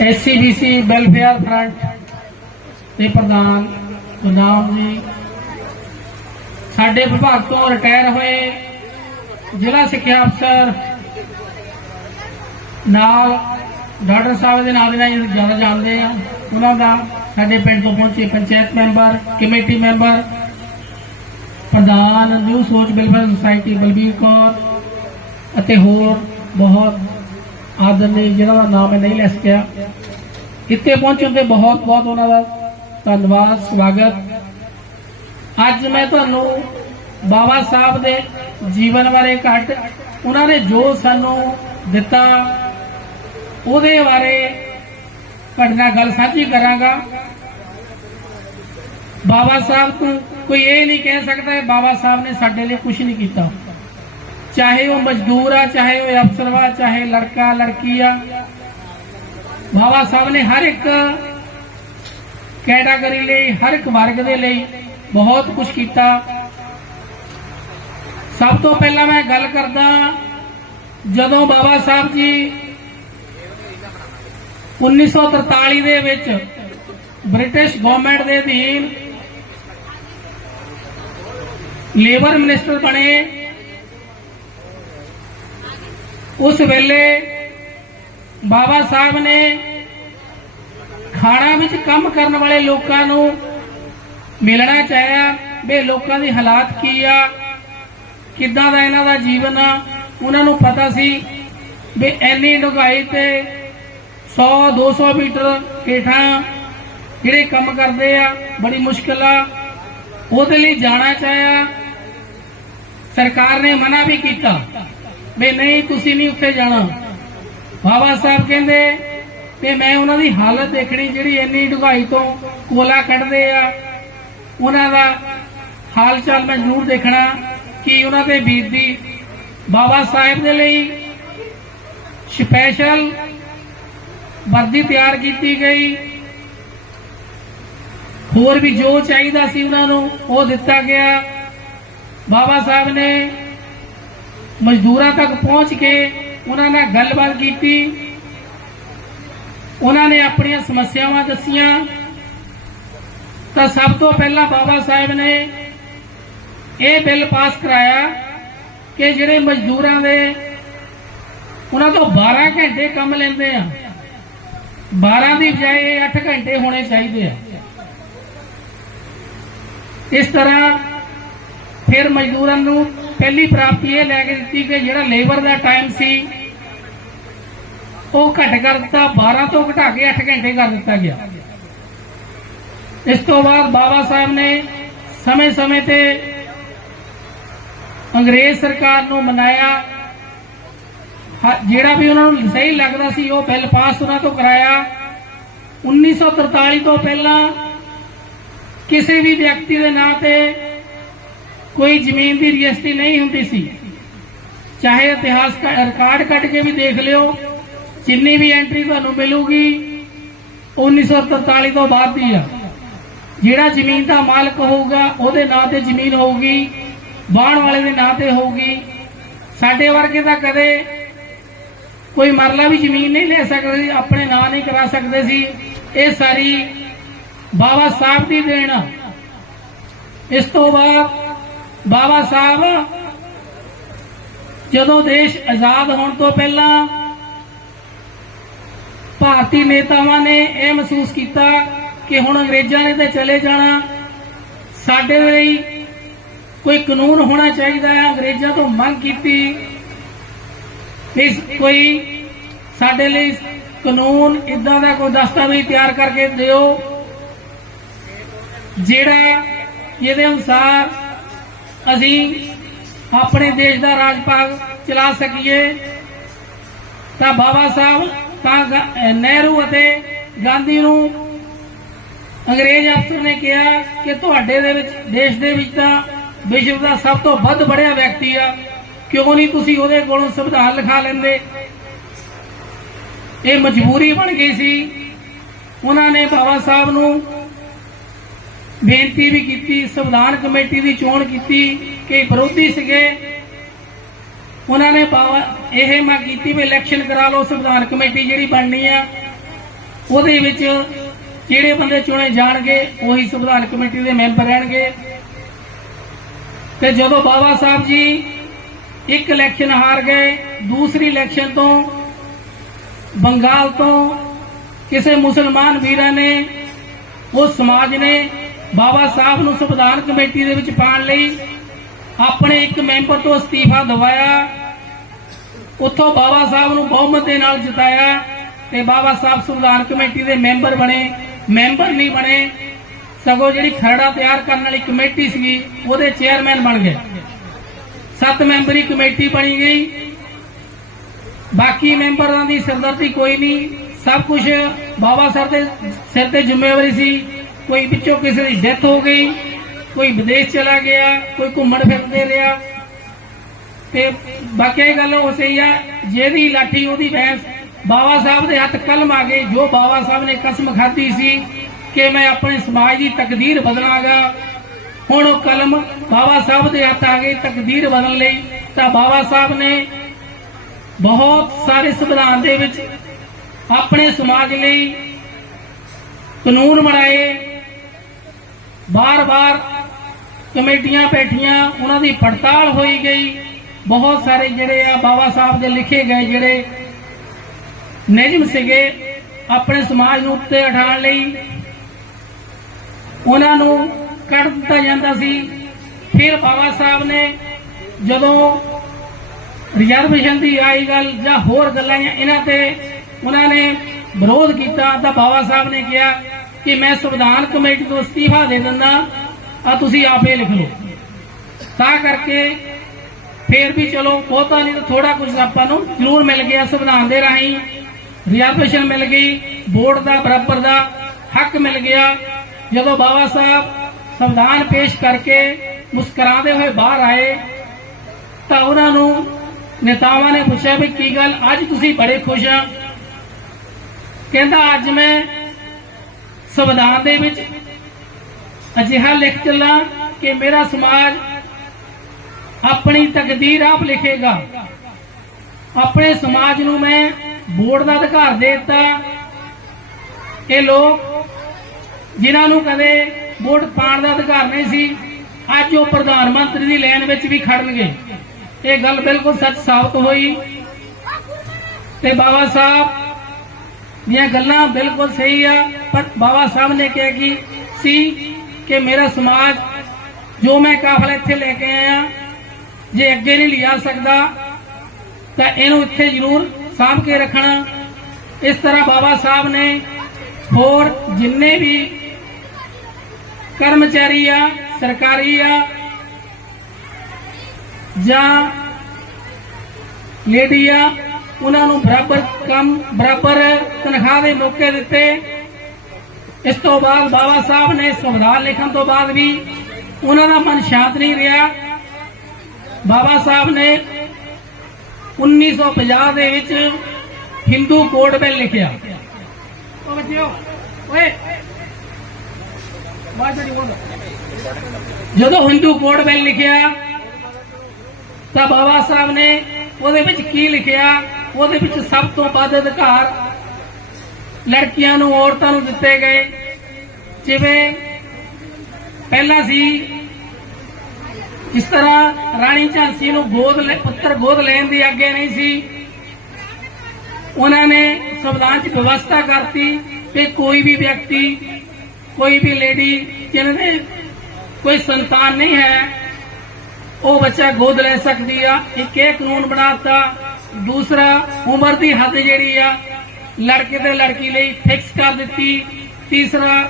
SCBC welfare front ਦੇ ਪ੍ਰਧਾਨ ਗੁਰਨਾਮ ਜੀ। ਸਾਡੇ ਵਿਭਾਗ ਤੋਂ ਰਿਟਾਇਰ ਹੋਏ ਜ਼ਿਲ੍ਹਾ ਸਿੱਖਿਆ ਅਫਸਰ ਨਾਲ ਡਾਕਟਰ ਸਾਹਿਬ ਦੇ ਨਾਮ ਦੇ ਨਾਲ ਜਿਹੜੇ ਜ਼ਿਆਦਾ ਜਾਣਦੇ ਆ, ਉਹਨਾਂ ਦਾ ਸਾਡੇ ਪਿੰਡ ਤੋਂ ਪਹੁੰਚੇ ਪੰਚਾਇਤ ਮੈਂਬਰ, ਕਮੇਟੀ ਮੈਂਬਰ, ਪ੍ਰਧਾਨ, new Soch welfare society Balbir Kaur ਅਤੇ ਹੋਰ ਬਹੁਤ ਆਦਰ ਆਦਰਨੀ ਜਿਹਨਾਂ ਦਾ ਨਾਮ ਮੈਂ ਨਹੀਂ ਲੈ ਸਕਿਆ। ਇੱਥੇ ਪਹੁੰਚਣ ਤੇ ਬਹੁਤ ਬਹੁਤ ਉਹਨਾਂ ਦਾ ਧੰਨਵਾਦ, ਸਵਾਗਤ। ਅੱਜ ਮੈਂ ਤੁਹਾਨੂੰ ਬਾਬਾ ਸਾਹਿਬ ਦੇ ਜੀਵਨ ਬਾਰੇ ਘੱਟ ਉਹਨਾਂ ਨੇ ਜੋ ਸਾਨੂੰ ਦਿੱਤਾ, ਉਹਦੇ ਬਾਰੇ ਤੁਹਾਡੇ ਗੱਲ ਸਾਂਝੀ ਕਰਾਂਗਾ। ਬਾਬਾ ਸਾਹਿਬ ਤੋਂ ਕੋਈ ਇਹ ਨਹੀਂ ਕਹਿ ਸਕਦਾ ਬਾਬਾ ਸਾਹਿਬ ਨੇ ਸਾਡੇ ਲਈ ਕੁਝ ਨਹੀਂ ਕੀਤਾ। ਚਾਹੇ ਉਹ ਮਜ਼ਦੂਰ ਆ, ਚਾਹੇ ਉਹ ਅਫਸਰ ਵਾ, ਚਾਹੇ ਲੜਕਾ, ਲੜਕੀ ਆ। ਬਾਬਾ ਸਾਹਿਬ ਨੇ ਹਰ ਇੱਕ ਕੈਟਾਗਰੀ ਲਈ, ਹਰ ਇੱਕ ਵਰਗ ਦੇ ਲਈ ਬਹੁਤ ਕੁਝ ਕੀਤਾ। ਸਭ ਤੋਂ ਪਹਿਲਾਂ ਮੈਂ ਗੱਲ ਕਰਦਾ, ਜਦੋਂ ਬਾਬਾ ਸਾਹਿਬ ਜੀ 1943 ਦੇ ਵਿੱਚ ਬ੍ਰਿਟਿਸ਼ ਗਵਰਨਮੈਂਟ ਦੇ ਅਧੀਨ ਲੇਬਰ ਮਿਨਿਸਟਰ ਬਣੇ। ਉਸ ਵੇਲੇ ਬਾਬਾ ਸਾਹਿਬ ਨੇ ਖਾਣਾ ਵਿੱਚ ਕੰਮ ਕਰਨ ਵਾਲੇ ਲੋਕਾਂ ਨੂੰ ਮਿਲਣਾ ਚਾਹਿਆ ਵੀ ਲੋਕਾਂ ਦੀ ਹਾਲਾਤ ਕੀ ਆ, ਕਿੱਦਾਂ ਦਾ ਇਹਨਾਂ ਦਾ ਜੀਵਨ ਆ, ਉਹਨਾਂ ਨੂੰ ਪਤਾ ਸੀ ਵੀ ਐਨੀ ਡੁਗਾਈ ਤੇ 100 200 ਮੀਟਰ ਹੇਠਾਂ ਜਿਹੜੇ ਕੰਮ ਕਰਦੇ ਆ, ਬੜੀ ਮੁਸ਼ਕਲ ਆ। ਉਹਦੇ ਲਈ ਜਾਣਾ ਚਾਹਿਆ। ਸਰਕਾਰ ਨੇ ਮਨਾ ਵੀ ਕੀਤਾ। ਵੀ ਨਹੀਂ, ਤੁਸੀਂ ਨਹੀਂ ਉੱਥੇ ਜਾਣਾ। ਬਾਬਾ ਸਾਹਿਬ ਕਹਿੰਦੇ ਤੇ ਮੈਂ ਉਹਨਾਂ ਦੀ ਹਾਲਤ ਦੇਖਣੀ ਜਿਹੜੀ ਇੰਨੀ ਡੁਗਾਈ ਤੋਂ ਕੋਲਾ ਕੱਢਦੇ ਆ। ਉਹਨਾਂ ਦਾ ਹਾਲ ਚਾਲ ਮੈਂ ਜ਼ਰੂਰ ਦੇਖਣਾ ਕਿ ਉਹਨਾਂ ਦੇ ਬੀਤਦੀ ਬਾਬਾ ਸਾਹਿਬ ਦੇ ਲਈ ਸਪੈਸ਼ਲ ਵਰਦੀ ਤਿਆਰ ਕੀਤੀ ਗਈ। ਹੋਰ ਵੀ ਜੋ ਚਾਹੀਦਾ ਸੀ ਉਹਨਾਂ ਨੂੰ ਉਹ ਦਿੱਤਾ ਗਿਆ। ਬਾਬਾ ਸਾਹਿਬ ਨੇ ਮਜ਼ਦੂਰਾਂ ਤੱਕ ਪਹੁੰਚ ਕੇ ਉਹਨਾਂ ਨਾਲ ਗੱਲਬਾਤ ਕੀਤੀ। ਉਹਨਾਂ ਨੇ ਆਪਣੀਆਂ ਸਮੱਸਿਆਵਾਂ ਦੱਸੀਆਂ। ਤਾਂ ਸਭ ਤੋਂ ਪਹਿਲਾਂ ਬਾਬਾ ਸਾਹਿਬ ਨੇ ਇਹ ਬਿੱਲ ਪਾਸ ਕਰਾਇਆ ਕਿ ਜਿਹੜੇ ਮਜ਼ਦੂਰਾਂ ਦੇ ਉਹਨਾਂ ਤੋਂ 12 ਘੰਟੇ ਕੰਮ ਲੈਂਦੇ ਆ 12 ਦੀ ਬਜਾਏ 8 ਘੰਟੇ ਹੋਣੇ ਚਾਹੀਦੇ ਆ। ਇਸ ਤਰ੍ਹਾਂ ਫਿਰ ਮਜ਼ਦੂਰਾਂ ਨੂੰ ਪਹਿਲੀ ਪ੍ਰਾਪਤੀ ਇਹ ਲੈ ਕੇ ਦਿੱਤੀ ਕਿ ਜਿਹੜਾ ਲੇਬਰ ਦਾ ਟਾਈਮ ਸੀ, ਉਹ ਘਟ ਕਰ ਦਿੱਤਾ 12 ਤੋਂ ਘਟਾ ਕੇ 8 ਘੰਟੇ ਕਰ ਦਿੱਤਾ ਗਿਆ। ਇਸ ਤੋਂ ਬਾਅਦ ਬਾਬਾ ਸਾਹਿਬ ਨੇ ਸਮੇਂ-ਸਮੇਂ ਤੇ ਅੰਗਰੇਜ਼ ਸਰਕਾਰ ਨੂੰ ਮਨਾਇਆ। ਜਿਹੜਾ ਵੀ ਉਹਨਾਂ ਨੂੰ ਸਹੀ ਲੱਗਦਾ ਸੀ, ਉਹ ਬਿੱਲ ਪਾਸ ਉਹਨਾਂ ਤੋਂ ਕਰਾਇਆ। 1943 ਤੋਂ ਪਹਿਲਾਂ ਕਿਸੇ ਵੀ ਵਿਅਕਤੀ ਦੇ ਨਾਂ ਤੇ ਕੋਈ ਜ਼ਮੀਨ ਦੀ ਰਜਿਸਟਰੀ ਨਹੀਂ ਹੁੰਦੀ ਸੀ। ਚਾਹੇ ਇਤਿਹਾਸ ਦਾ ਰਿਕਾਰਡ ਕੱਢ ਕੇ ਵੀ ਦੇਖ ਲਿਓ, ਜਿੰਨੀ ਵੀ ਐਂਟਰੀ ਤੁਹਾਨੂੰ ਮਿਲੂਗੀ 1943 ਤੋਂ ਬਾਅਦ ਦੀ ਆ। ਜਿਹੜਾ ਜ਼ਮੀਨ ਦਾ ਮਾਲਕ ਹੋਊਗਾ, ਉਹਦੇ ਨਾਂ ਤੇ ਜ਼ਮੀਨ ਹੋਊਗੀ ਬਾਣ ਵਾਲੇ ਦੇ ਨਾਂ ਤੇ ਹੋਊਗੀ। ਸਾਡੇ ਵਰਗੇ ਤਾਂ ਕਦੇ ਕੋਈ ਮਰਲਾ ਵੀ ਜ਼ਮੀਨ ਨਹੀਂ ਲੈ ਸਕਦੇ ਸੀ, ਆਪਣੇ ਨਾਂ ਨਹੀਂ ਕਰਾ ਸਕਦੇ ਸੀ। ਇਹ ਸਾਰੀ ਬਾਬਾ ਸਾਹਿਬ ਦੀ ਦੇਣ ਆ। ਇਸ ਤੋਂ ਬਾਅਦ ਬਾਬਾ ਸਾਹਿਬ, ਜਦੋਂ ਦੇਸ਼ ਆਜ਼ਾਦ ਹੋਣ ਤੋਂ ਪਹਿਲਾਂ ਭਾਰਤੀ ਨੇਤਾਵਾਂ ਨੇ ਇਹ ਮਹਿਸੂਸ ਕੀਤਾ ਕਿ ਹੁਣ ਅੰਗਰੇਜ਼ਾਂ ਨੇ ਤੇ ਚਲੇ ਜਾਣਾ, ਸਾਡੇ ਲਈ ਕੋਈ ਕਾਨੂੰਨ ਹੋਣਾ ਚਾਹੀਦਾ ਹੈ, ਅੰਗਰੇਜ਼ਾਂ ਤੋਂ ਮੰਗ ਕੀਤੀ। ਇਸ ਕੋਈ ਸਾਡੇ ਲਈ ਕਾਨੂੰਨ ਇਦਾਂ ਦਾ ਕੋਈ ਦਸਤਾਵੇਜ਼ ਤਿਆਰ ਕਰਕੇ ਦਿਓ, ਜਿਹੜਾ ਇਹਦੇ ਅਨੁਸਾਰ ਅਸੀਂ ਆਪਣੇ ਦੇਸ਼ ਦਾ ਰਾਜ ਭਾਗ ਚਲਾ ਸਕੀਏ। ਤਾਂ ਬਾਬਾ ਸਾਹਿਬ, ਤਾਂ ਨਹਿਰੂ ਅਤੇ ਗਾਂਧੀ ਨੂੰ ਅੰਗਰੇਜ਼ ਅਫਸਰ ਨੇ ਕਿਹਾ ਕਿ ਤੁਹਾਡੇ ਦੇ ਵਿੱਚ, ਦੇਸ਼ ਦੇ ਵਿੱਚ ਤਾਂ ਵਿਸ਼ਵ ਦਾ ਸਭ ਤੋਂ ਵੱਧ ਬੜਿਆ ਵਿਅਕਤੀ ਆ। ਕਿਉਂ ਨਹੀਂ ਤੁਸੀਂ ਉਹਦੇ ਕੋਲੋਂ ਸੰਵਿਧਾਨ ਲਿਖਾ ਲੈਂਦੇ? ਇਹ ਮਜਬੂਰੀ ਬਣ ਗਈ ਸੀ। ਉਹਨਾਂ ਨੇ ਬਾਬਾ ਸਾਹਿਬ ਨੂੰ ਬੇਨਤੀ ਵੀ ਕੀਤੀ, ਸੰਵਿਧਾਨ ਕਮੇਟੀ ਦੀ ਚੋਣ ਕੀਤੀ ਕਿ ਵਿਰੋਧੀ ਸੀਗੇ। ਉਹਨਾਂ ਨੇ ਬਾਬਾ ਇਹ ਮੰਗ ਕੀਤੀ ਵੀ ਇਲੈਕਸ਼ਨ ਕਰਾ ਲਓ, ਸੰਵਿਧਾਨ ਕਮੇਟੀ ਜਿਹੜੀ ਬਣਨੀ ਆ, ਉਹਦੇ ਵਿੱਚ ਜਿਹੜੇ ਬੰਦੇ ਚੁਣੇ ਜਾਣਗੇ, ਉਹੀ ਸੰਵਿਧਾਨ ਕਮੇਟੀ ਦੇ ਮੈਂਬਰ ਰਹਿਣਗੇ। ਤੇ ਜਦੋਂ ਬਾਬਾ ਸਾਹਿਬ ਜੀ ਇੱਕ ਇਲੈਕਸ਼ਨ ਹਾਰ ਗਏ, ਦੂਸਰੀ ਇਲੈਕਸ਼ਨ ਤੋਂ ਬੰਗਾਲ ਤੋਂ ਕਿਸੇ ਮੁਸਲਮਾਨ ਵੀਰਾਂ ਨੇ, ਉਹ ਸਮਾਜ ਨੇ ਬਾਬਾ ਸਾਹਿਬ ਨੂੰ ਸੰਵਿਧਾਨ ਕਮੇਟੀ ਦੇ ਵਿੱਚ ਪਾਉਣ ਲਈ ਆਪਣੇ ਇੱਕ ਮੈਂਬਰ ਤੋਂ ਅਸਤੀਫਾ ਦਵਾਇਆ। ਉੱਥੋਂ ਬਾਬਾ ਸਾਹਿਬ ਨੂੰ ਬਹੁਮਤ ਦੇ ਨਾਲ ਜਿਤਾਇਆ ਤੇ ਬਾਬਾ ਸਾਹਿਬ ਸੰਵਿਧਾਨ ਕਮੇਟੀ ਦੇ ਮੈਂਬਰ ਬਣੇ। ਮੈਂਬਰ ਨਹੀਂ ਬਣੇ। ਸਗੋਂ ਜਿਹੜੀ ਖਰੜਾ ਤਿਆਰ ਕਰਨ ਵਾਲੀ ਕਮੇਟੀ ਸੀਗੀ, ਉਹਦੇ ਚੇਅਰਮੈਨ ਬਣ ਗਏ। ਸੱਤ ਮੈਂਬਰੀ ਕਮੇਟੀ ਬਣੀ ਗਈ। ਬਾਕੀ ਮੈਂਬਰਾਂ ਦੀ ਸਰਦਰਦੀ ਕੋਈ ਨਹੀਂ। ਸਭ ਕੁਝ ਬਾਬਾ ਸਾਹਿਬ ਦੇ ਸਿਰ ਤੇ ਜ਼ਿੰਮੇਵਾਰੀ ਸੀ। ਕੋਈ ਵਿੱਚੋਂ ਕਿਸੇ ਦੀ ਡੈਥ ਹੋ ਗਈ, ਕੋਈ ਵਿਦੇਸ਼ ਚਲਾ ਗਿਆ, ਕੋਈ ਘੁੰਮਣ ਫਿਰਦੇ ਰਿਹਾ। ਤੇ ਬਾਕੀ ਇਹ ਗੱਲ ਉਹ ਸਹੀ ਆ, ਜਿਹਦੀ ਲਾਠੀ ਉਹਦੀ ਭੈਂਸ ਬਾਬਾ ਸਾਹਿਬ ਦੇ ਹੱਥ ਕਲਮ ਆ ਗਈ, ਜੋ ਬਾਬਾ ਸਾਹਿਬ ਨੇ ਕਸਮ ਖਾਧੀ ਸੀ ਕਿ ਮੈਂ ਆਪਣੇ ਸਮਾਜ ਦੀ ਤਕਦੀਰ ਬਦਲਾਂਗਾ। ਹੁਣ ਉਹ ਕਲਮ ਬਾਬਾ ਸਾਹਿਬ ਦੇ ਹੱਥ ਆ ਗਈ ਤਕਦੀਰ ਬਦਲਣ ਲਈ, ਤਾਂ ਬਾਬਾ ਸਾਹਿਬ ਨੇ ਬਹੁਤ ਸਾਰੇ ਸੰਵਿਧਾਨ ਦੇ ਵਿੱਚ ਆਪਣੇ ਸਮਾਜ ਲਈ ਕਾਨੂੰਨ ਬਣਾਏ ਬਾਰ-ਬਾਰ ਕਮੇਟੀਆਂ ਬੈਠੀਆਂ, ਉਹਨਾਂ ਦੀ ਪੜਤਾਲ ਹੋਈ ਗਈ। ਬਹੁਤ ਸਾਰੇ ਜਿਹੜੇ ਆ ਬਾਬਾ ਸਾਹਿਬ ਦੇ ਲਿਖੇ ਗਏ ਜਿਹੜੇ ਨਿਯਮ ਸੀਗੇ ਆਪਣੇ ਸਮਾਜ ਨੂੰ ਉੱਤੇ ਉਠਾਉਣ ਲਈ। ਉਹਨਾਂ ਨੂੰ ਕੱਢ ਦਿੱਤਾ ਜਾਂਦਾ ਸੀ। ਫਿਰ ਬਾਬਾ ਸਾਹਿਬ ਨੇ ਜਦੋਂ ਰਿਜ਼ਰਵੇਸ਼ਨ ਦੀ ਆਈ ਗੱਲ ਜਾਂ ਹੋਰ ਗੱਲਾਂ ਇਹਨਾਂ ਤੇ ਉਹਨਾਂ ਨੇ ਵਿਰੋਧ ਕੀਤਾ ਤਾਂ ਬਾਬਾ ਸਾਹਿਬ ਨੇ ਕਿਹਾ ਕਿ ਮੈਂ ਸੰਵਿਧਾਨ ਕਮੇਟੀ ਤੋਂ ਅਸਤੀਫਾ ਦੇ ਦਿੰਦਾ, ਆ ਤੁਸੀਂ ਆਪੇ ਲਿਖ ਲਓ। ਤਾਂ ਕਰਕੇ ਫੇਰ ਵੀ ਚਲੋ, ਬਹੁਤਾ ਨਹੀਂ ਤਾਂ ਥੋੜਾ ਕੁਝ ਆਪਾਂ ਨੂੰ ਜ਼ਰੂਰ ਮਿਲ ਗਿਆ ਸੰਵਿਧਾਨ ਦੇ ਰਾਹੀਂ। ਰਿਜ਼ਰਵੇਸ਼ਨ ਮਿਲ ਗਈ ਵੋਟ ਦਾ, ਬਰਾਬਰ ਦਾ ਹੱਕ ਮਿਲ ਗਿਆ। ਜਦੋਂ ਬਾਬਾ ਸਾਹਿਬ ਸੰਵਿਧਾਨ ਪੇਸ਼ ਕਰਕੇ ਮੁਸਕਰਾਉਂਦੇ ਹੋਏ ਬਾਹਰ ਆਏ, ਤਾਂ ਉਹਨਾਂ ਨੂੰ ਨੇਤਾਵਾਂ ਨੇ ਪੁੱਛਿਆ ਵੀ ਕੀ ਗੱਲ, ਅੱਜ ਤੁਸੀਂ ਬੜੇ ਖੁਸ਼ ਆ। ਕਹਿੰਦਾ, ਅੱਜ ਮੈਂ ਸੰਵਿਧਾਨ ਦੇ ਵਿੱਚ ਅਜਿਹਾ ਲਿਖ ਚੱਲਾਂ ਕਿ ਮੇਰਾ ਸਮਾਜ ਆਪਣੀ ਤਕਦੀਰ ਆਪ ਲਿਖੇਗਾ। ਆਪਣੇ ਸਮਾਜ ਨੂੰ ਮੈਂ ਵੋਟ ਦਾ ਅਧਿਕਾਰ ਦੇ ਦਿੱਤਾ। ਇਹ ਲੋਕ ਜਿਨ੍ਹਾਂ ਨੂੰ ਕਦੇ ਵੋਟ ਪਾਉਣ ਦਾ ਅਧਿਕਾਰ ਨਹੀਂ ਸੀ, ਅੱਜ ਉਹ ਪ੍ਰਧਾਨ ਮੰਤਰੀ ਦੀ ਲਾਈਨ ਵਿੱਚ ਵੀ ਖੜਨਗੇ। ਇਹ ਗੱਲ ਬਿਲਕੁਲ ਸੱਚ ਸਾਬਤ ਹੋਈ। ਤੇ ਬਾਬਾ ਸਾਹਿਬ ਦੀਆਂ ਗੱਲਾਂ ਬਿਲਕੁਲ ਸਹੀ ਆ, ਪਰ ਬਾਬਾ ਸਾਹਿਬ ਨੇ ਕਿਹਾ ਕਿ ਸੀ ਕਿ ਮੇਰਾ ਸਮਾਜ ਜੋ ਮੈਂ ਕਾਫਲਾ ਇੱਥੇ ਲੈ ਕੇ ਆਇਆ, ਜੇ ਅੱਗੇ ਨਹੀਂ ਲਿਆ ਸਕਦਾ, ਤਾਂ ਇਹਨੂੰ ਇੱਥੇ ਜ਼ਰੂਰ ਸਾਂਭ ਕੇ ਰੱਖਣਾ। ਇਸ ਤਰ੍ਹਾਂ ਬਾਬਾ ਸਾਹਿਬ ਨੇ ਹੋਰ ਜਿੰਨੇ ਵੀ ਕਰਮਚਾਰੀ ਆ, ਸਰਕਾਰੀ ਆ, ਜਾਂ ਲੇਡੀ ਆ ਉਹਨਾਂ ਨੂੰ ਬਰਾਬਰ ਕੰਮ ਬਰਾਬਰ ਤਨਖਾਹ ਦੇ ਮੌਕੇ ਦਿੱਤੇ। ਇਸ ਤੋਂ ਬਾਅਦ ਬਾਬਾ ਸਾਹਿਬ ਨੇ ਸੰਵਿਧਾਨ ਲਿਖਣ ਤੋਂ ਬਾਅਦ ਵੀ ਉਹਨਾਂ ਦਾ ਮਨ ਸ਼ਾਂਤ ਨਹੀਂ ਰਿਹਾ। ਬਾਬਾ ਸਾਹਿਬ ਨੇ 1950 ਦੇ ਵਿੱਚ ਹਿੰਦੂ ਕੋਡ ਬਿੱਲ ਲਿਖਿਆ। ਉਹ ਬੱਚਿਓ ਓਏ। ਜਦੋਂ ਹਿੰਦੂ ਕੋਡ ਬਿੱਲ ਲਿਖਿਆ ਤਾਂ ਬਾਬਾ ਸਾਹਿਬ ਨੇ ਉਹਦੇ ਵਿੱਚ ਕੀ ਲਿਖਿਆ? ਉਹਦੇ ਵਿੱਚ ਸਭ ਤੋਂ ਵੱਧ ਅਧਿਕਾਰ ਲੜਕੀਆਂ ਨੂੰ, ਔਰਤਾਂ ਨੂੰ ਦਿੱਤੇ ਗਏ। ਜਿਵੇਂ ਪਹਿਲਾਂ ਸੀ ਇਸ ਤਰ੍ਹਾਂ ਰਾਣੀ ਝਾਂਸੀ ਨੂੰ ਗੋਦ ਪੁੱਤਰ ਗੋਦ ਲੈਣ ਦੀ ਆਗਿਆ ਨਹੀਂ ਸੀ, ਉਹਨਾਂ ਨੇ ਸੰਵਿਧਾਨ 'ਚ ਵਿਵਸਥਾ ਕਰਤੀ ਕਿ ਕੋਈ ਵੀ ਵਿਅਕਤੀ, ਕੋਈ ਵੀ ਲੇਡੀ ਜਿਹਨਾਂ ਦੇ ਕੋਈ ਸੰਤਾਨ ਨਹੀਂ ਹੈ, ਉਹ ਬੱਚਾ ਗੋਦ ਲੈ ਸਕਦੀ ਆ। ਇੱਕ ਇਹ ਕਾਨੂੰਨ ਬਣਾਤਾ ਦੂਸਰਾ ਉਮਰ ਦੀ ਹੱਦ ਜਿਹੜੀ ਆ, ਲੜਕੇ ਤੇ ਲੜਕੀ ਲਈ ਫਿਕਸ ਕਰ ਦਿੱਤੀ। ਤੀਸਰਾ,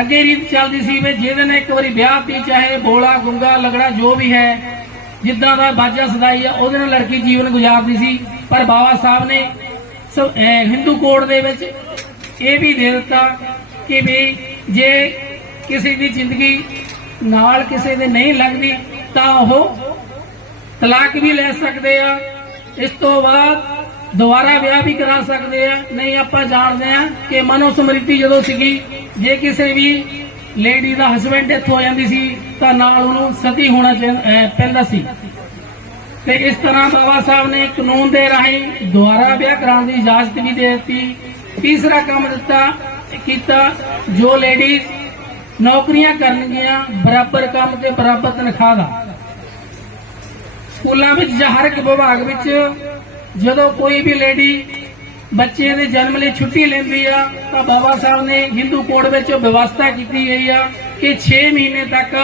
ਅੱਗੇ ਰੀਤ ਚੱਲਦੀ ਸੀ ਵੀ ਜਿਹਦੇ ਨੇ ਇੱਕ ਵਾਰੀ ਵਿਆਹ ਤੀ ਚਾਹੇ ਬੋਲਾ, ਗੁੰਗਾ, ਲਗੜਾ, ਜੋ ਵੀ ਹੈ, ਜਿੱਦਾਂ ਦਾ ਬਾਜਾ ਸਦਾਈ ਆ, ਉਹਦੇ ਨਾਲ ਲੜਕੀ ਜੀਵਨ ਗੁਜ਼ਾਰਦੀ ਸੀ। ਪਰ ਬਾਬਾ ਸਾਹਿਬ ਨੇ ਸੋ ਹਿੰਦੂ ਕੋਡ ਦੇ ਵਿੱਚ ਇਹ ਵੀ ਦੇ ਦਿੱਤਾ ਕਿ ਵੀ ਜੇ ਕਿਸੇ ਦੀ ਜ਼ਿੰਦਗੀ ਨਾਲ ਕਿਸੇ ਦੇ ਨਹੀਂ ਲੱਗਦੀ, ਤਾਂ ਉਹ ਤਲਾਕ ਵੀ ਲੈ ਸਕਦੇ ਆ। ਇਸ ਤੋਂ ਬਾਅਦ ਦੁਬਾਰਾ ਵਿਆਹ ਵੀ ਕਰਾ ਸਕਦੇ ਆ। ਨਹੀਂ, ਆਪਾਂ ਜਾਣਦੇ ਆ ਕਿ ਮਨੋ ਸਮ੍ਰਿਤੀ ਜਦੋਂ ਸੀਗੀ, ਜੇ ਕਿਸੇ ਵੀ ਲੇਡੀ ਦਾ ਹਸਬੰਡ ਡੈਥ ਹੋ ਜਾਂਦੀ ਸੀ, ਤਾਂ ਨਾਲ ਉਹਨੂੰ ਸਤੀ ਹੋਣਾ ਪੈਂਦਾ ਸੀ। ਤੇ ਇਸ ਤਰ੍ਹਾਂ ਬਾਬਾ ਸਾਹਿਬ ਨੇ ਕਾਨੂੰਨ ਦੇ ਰਾਹੀਂ ਦੁਬਾਰਾ ਵਿਆਹ ਕਰਾਉਣ ਦੀ ਇਜਾਜ਼ਤ ਵੀ ਦੇ ਦਿੱਤੀ। ਤੀਸਰਾ ਕੰਮ ਦਿੱਤਾ, ਕੀਤਾ, ਜੋ ਲੇਡੀਜ਼ ਨੌਕਰੀਆਂ ਕਰਨਗੀਆਂ, ਬਰਾਬਰ ਕੰਮ ਤੇ ਬਰਾਬਰ ਤਨਖਾਹ ਦਾ। ਸਕੂਲਾਂ ਵਿੱਚ ਜਾਂ ਹਰ ਇੱਕ ਵਿਭਾਗ ਵਿੱਚ ਜਦੋਂ ਕੋਈ ਵੀ ਲੇਡੀ ਬੱਚੇ ਦੇ ਜਨਮ ਲਈ ਛੁੱਟੀ ਲੈਂਦੀ ਆ ਤਾਂ ਬਾਬਾ ਸਾਹਿਬ ਨੇ ਹਿੰਦੂ ਕੋਡ ਵਿੱਚ ਵਿਵਸਥਾ ਕੀਤੀ ਗਈ ਆ ਕਿ 6 ਮਹੀਨੇ ਤੱਕ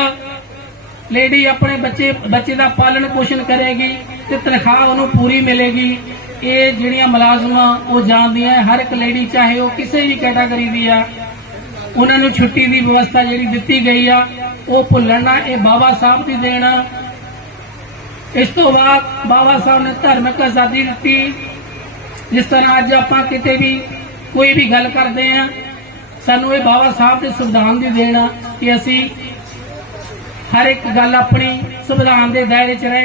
ਲੇਡੀ ਆਪਣੇ ਬੱਚੇ ਬੱਚੇ ਦਾ ਪਾਲਣ ਪੋਸ਼ਣ ਕਰੇਗੀ ਤੇ ਤਨਖਾਹ ਉਹਨੂੰ ਪੂਰੀ ਮਿਲੇਗੀ। ਇਹ ਜਿਹੜੀਆਂ ਮੁਲਾਜ਼ਮਾਂ ਉਹ ਜਾਣਦੀਆਂ ਹੈ, ਹਰ ਇੱਕ ਲੇਡੀ ਚਾਹੇ ਉਹ ਕਿਸੇ ਵੀ ਕੈਟਾਗਰੀ ਦੀ ਆ ਉਹਨਾਂ ਨੂੰ ਛੁੱਟੀ ਦੀ ਵਿਵਸਥਾ ਜਿਹੜੀ ਦਿੱਤੀ ਗਈ ਆ ਉਹ ਭੁੱਲਣ ਇਹ ਬਾਬਾ ਸਾਹਿਬ ਦੀ ਦੇਣ ਇਸ ਤੋਂ ਬਾਅਦ ਬਾਬਾ ਸਾਹਿਬ ਨੇ ਧਾਰਮਿਕ ਆਜ਼ਾਦੀ ਦਿੱਤੀ। ਜਿਸ ਤਰ੍ਹਾਂ ਅੱਜ ਆਪਾਂ ਕਿਤੇ ਵੀ ਕੋਈ ਵੀ ਗੱਲ ਕਰਦੇ ਆ ਸਾਨੂੰ ਇਹ ਬਾਬਾ ਸਾਹਿਬ ਦੇ ਸੰਵਿਧਾਨ ਦੀ ਦੇਣ ਆ ਕਿ ਅਸੀਂ ਹਰ ਇੱਕ ਗੱਲ ਆਪਣੀ ਸੰਵਿਧਾਨ ਦੇ ਦਾਇਰੇ 'ਚ ਰਹਿ